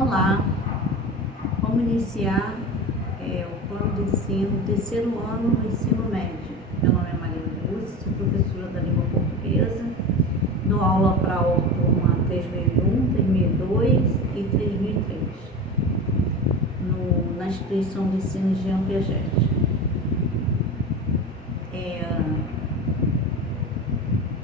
Olá, vamos iniciar o plano de ensino, terceiro ano do ensino médio. Meu nome é Maria Lúcia, sou professora da língua portuguesa, dou aula para a turma 3001, 3002 e 3003, na instituição de ensino Jean Piaget.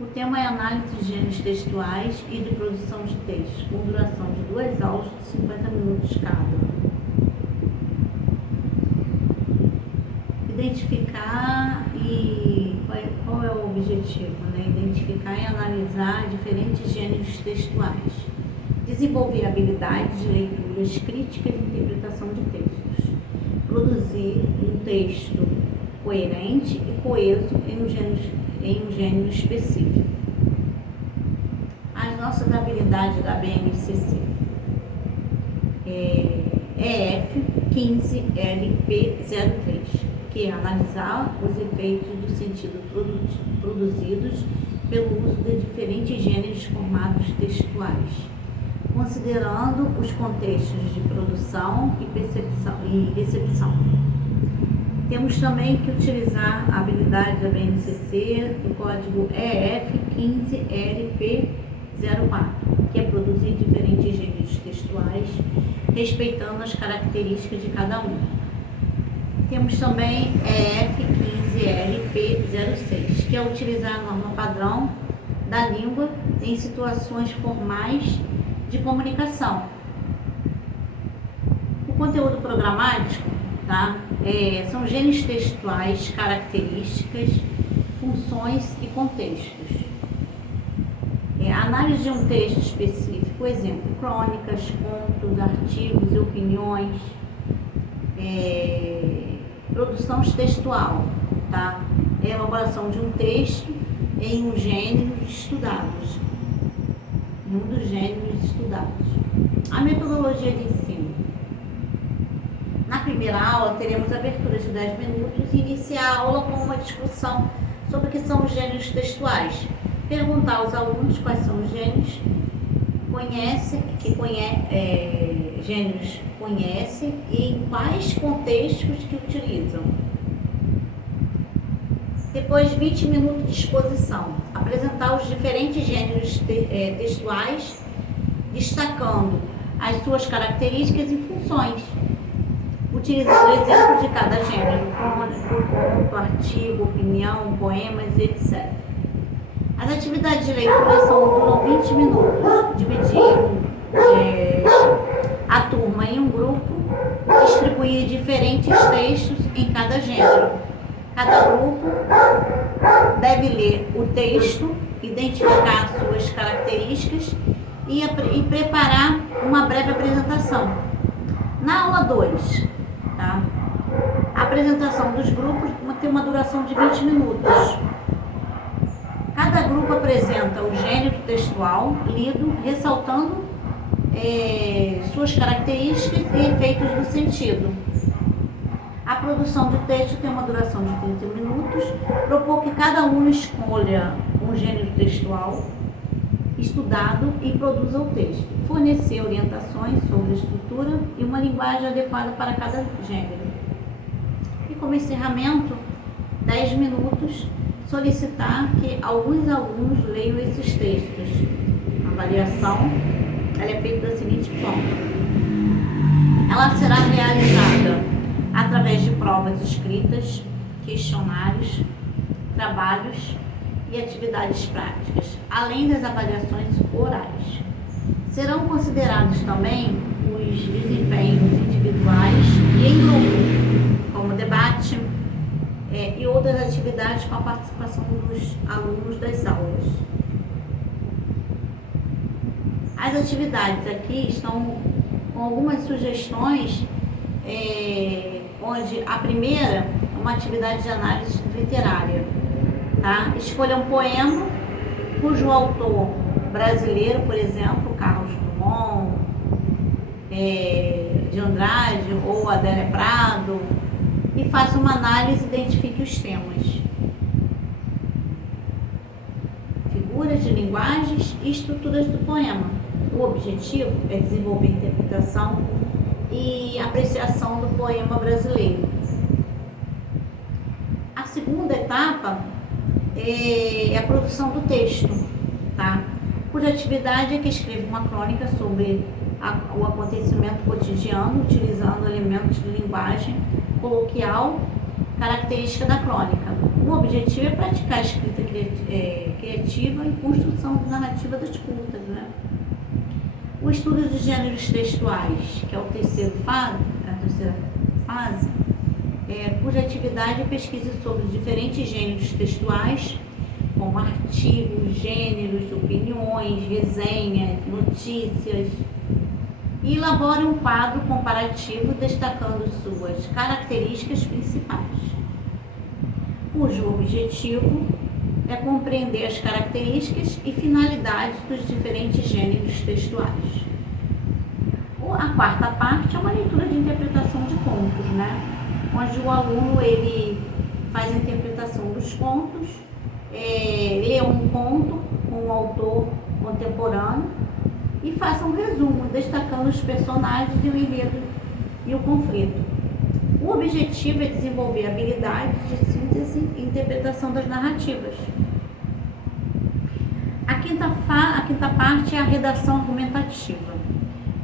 O tema é análise de gêneros textuais e de produção de textos, com duração de 2 aulas de 50 minutos cada. Identificar qual é o objetivo, né? Identificar e analisar diferentes gêneros textuais. Desenvolver habilidades de leituras críticas e interpretação de textos. Produzir um texto coerente e coeso em um gênero específico. As nossas habilidades da BNCC EF 15LP03, que é analisar os efeitos do sentido produzidos pelo uso de diferentes gêneros formatos textuais, considerando os contextos de produção e recepção. Temos também que utilizar a habilidade da BNCC do código EF 15LP04, que é produzir diferentes gêneros textuais, respeitando as características de cada um. Temos também EF 15LP06, que é utilizar a norma padrão da língua em situações formais de comunicação. O conteúdo programático, são gêneros textuais, características, funções e contextos. Análise de um texto específico, exemplo, crônicas, contos, artigos e opiniões. Produção textual, Elaboração de um texto em um gênero estudados, em um dos gêneros estudados. A metodologia de ensino. Na primeira aula, teremos abertura de 10 minutos e iniciar a aula com uma discussão sobre o que são os gêneros textuais. Perguntar aos alunos quais são os gêneros, gêneros conhecem e em quais contextos que utilizam. Depois, 20 minutos de exposição. Apresentar os diferentes gêneros textuais, destacando as suas características e funções, utilizando o exemplo de cada gênero, conto, artigo, opinião, poemas, etc. As atividades de leitura duram 20 minutos, dividindo a turma em um grupo, distribuir diferentes textos em cada gênero. Cada grupo deve ler o texto, identificar suas características e preparar uma breve apresentação. Na aula 2, a apresentação dos grupos tem uma duração de 20 minutos. Cada grupo apresenta o gênero textual lido, ressaltando suas características e efeitos do sentido. A produção de texto tem uma duração de 30 minutos. Propor que cada aluno escolha um gênero textual estudado e produza o texto. Fornecer orientações sobre a estrutura e uma linguagem adequada para cada gênero. E como encerramento, 10 minutos, solicitar que alguns alunos leiam esses textos. A avaliação é feita da seguinte forma. Ela será realizada através de provas escritas, questionários, trabalhos e atividades práticas, além das avaliações orais. Serão considerados também os desempenhos individuais e em grupo, como debate e outras atividades com a participação dos alunos das aulas. As atividades aqui estão com algumas sugestões, onde a primeira é uma atividade de análise literária. Escolha um poema cujo autor brasileiro, por exemplo, Carlos Drummond de Andrade ou Adélia Prado, e faça uma análise e identifique os temas. Figuras de linguagens e estruturas do poema. O objetivo é desenvolver interpretação e apreciação do poema brasileiro. A segunda etapa é a produção do texto, tá? Cuja atividade é que escreva uma crônica sobre o acontecimento cotidiano, utilizando elementos de linguagem coloquial, característica da crônica. O objetivo é praticar a escrita criativa e construção de narrativa das curtas, né? O estudo de gêneros textuais, que é a terceira fase, cuja atividade é pesquisa sobre diferentes gêneros textuais, como artigos, gêneros, opiniões, resenhas, notícias, e elabora um quadro comparativo destacando suas características principais, cujo objetivo é compreender as características e finalidades dos diferentes gêneros textuais. A quarta parte é uma leitura de interpretação de contos, né? Onde o aluno ele faz a interpretação dos contos, lê um conto com um autor contemporâneo e faça um resumo, destacando os personagens e o enredo e o conflito. O objetivo é desenvolver habilidades de síntese e interpretação das narrativas. A quinta parte é a redação argumentativa,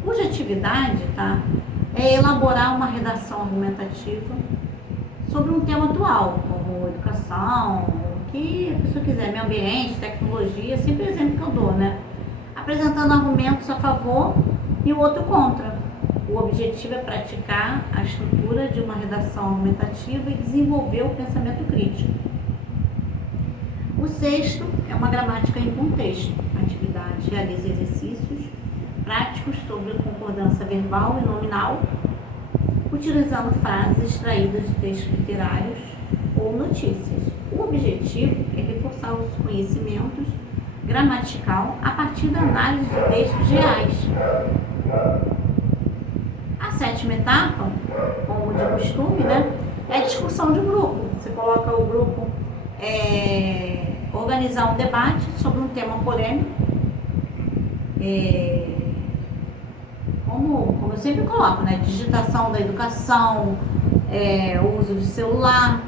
cuja atividade é elaborar uma redação argumentativa sobre um tema atual, como educação, o que a pessoa quiser, meio ambiente, tecnologia, sempre exemplo que eu dou, né? Apresentando argumentos a favor e o outro contra. O objetivo é praticar a estrutura de uma redação argumentativa e desenvolver o pensamento crítico. O sexto é uma gramática em contexto. A atividade realiza exercícios práticos sobre concordância verbal e nominal, utilizando frases extraídas de textos literários ou notícias. O objetivo é reforçar os conhecimentos gramatical a partir da análise de textos reais. A sétima etapa, como de costume, né, é a discussão de grupo. Você coloca o grupo organizar um debate sobre um tema polêmico, como eu sempre coloco, né, digitação da educação, o uso do celular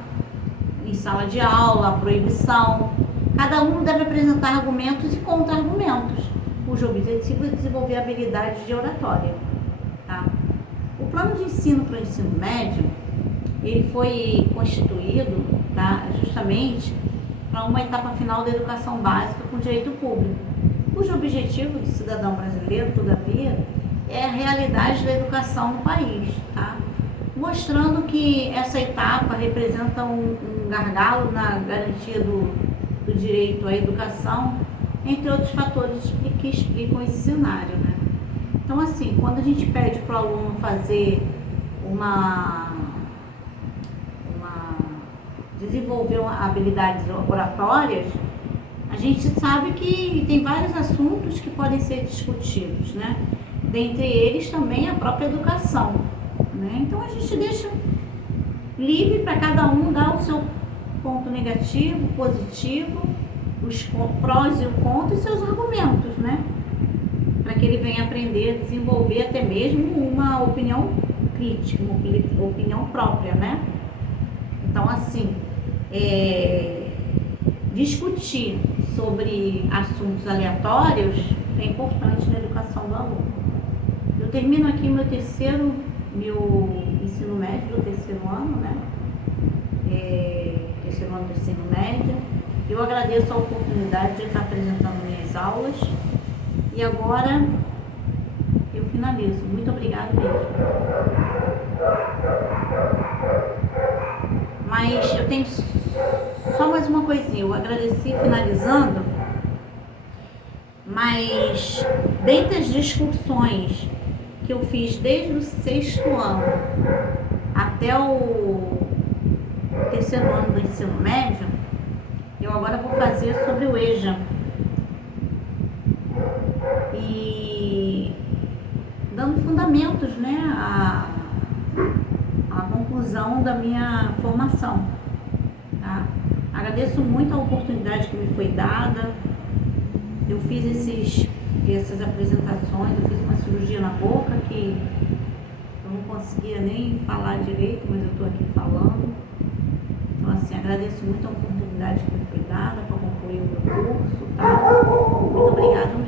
em sala de aula, a proibição. Cada um deve apresentar argumentos e contra-argumentos, cujo objetivo é desenvolver habilidades de oratória. Tá? O plano de ensino para o ensino médio, ele foi constituído, tá, justamente para uma etapa final da educação básica com direito público, cujo objetivo do cidadão brasileiro, todavia, é a realidade da educação no país, tá? Mostrando que essa etapa representa um gargalo na garantia do direito à educação, entre outros fatores que explicam esse cenário, né? Então, assim, quando a gente pede para o aluno fazer desenvolver habilidades oratórias, a gente sabe que tem vários assuntos que podem ser discutidos, né? Dentre eles também a própria educação, né? Então a gente deixa livre para cada um dar o seu ponto negativo, positivo, os prós e o contra e seus argumentos, né? Para que ele venha aprender a desenvolver até mesmo uma opinião crítica, uma opinião própria, né? Então, assim, discutir sobre assuntos aleatórios é importante na educação do aluno. Eu termino aqui meu ensino médio do terceiro ano, né? Terceiro ano do ensino médio. Eu agradeço a oportunidade de estar apresentando minhas aulas. E agora eu finalizo. Muito obrigada mesmo. Mas eu tenho só mais uma coisinha. Eu agradeci finalizando, mas dentre as discussões que eu fiz desde o sexto ano até o terceiro ano do ensino médio, eu agora vou fazer sobre o EJA. E dando fundamentos, né, à conclusão da minha formação. Tá? Agradeço muito a oportunidade que me foi dada. Eu fiz ter essas apresentações. Eu fiz uma cirurgia na boca que eu não conseguia nem falar direito, mas eu estou aqui falando. Então, assim, agradeço muito a oportunidade que me foi dada para concluir o meu curso, tá? Muito obrigada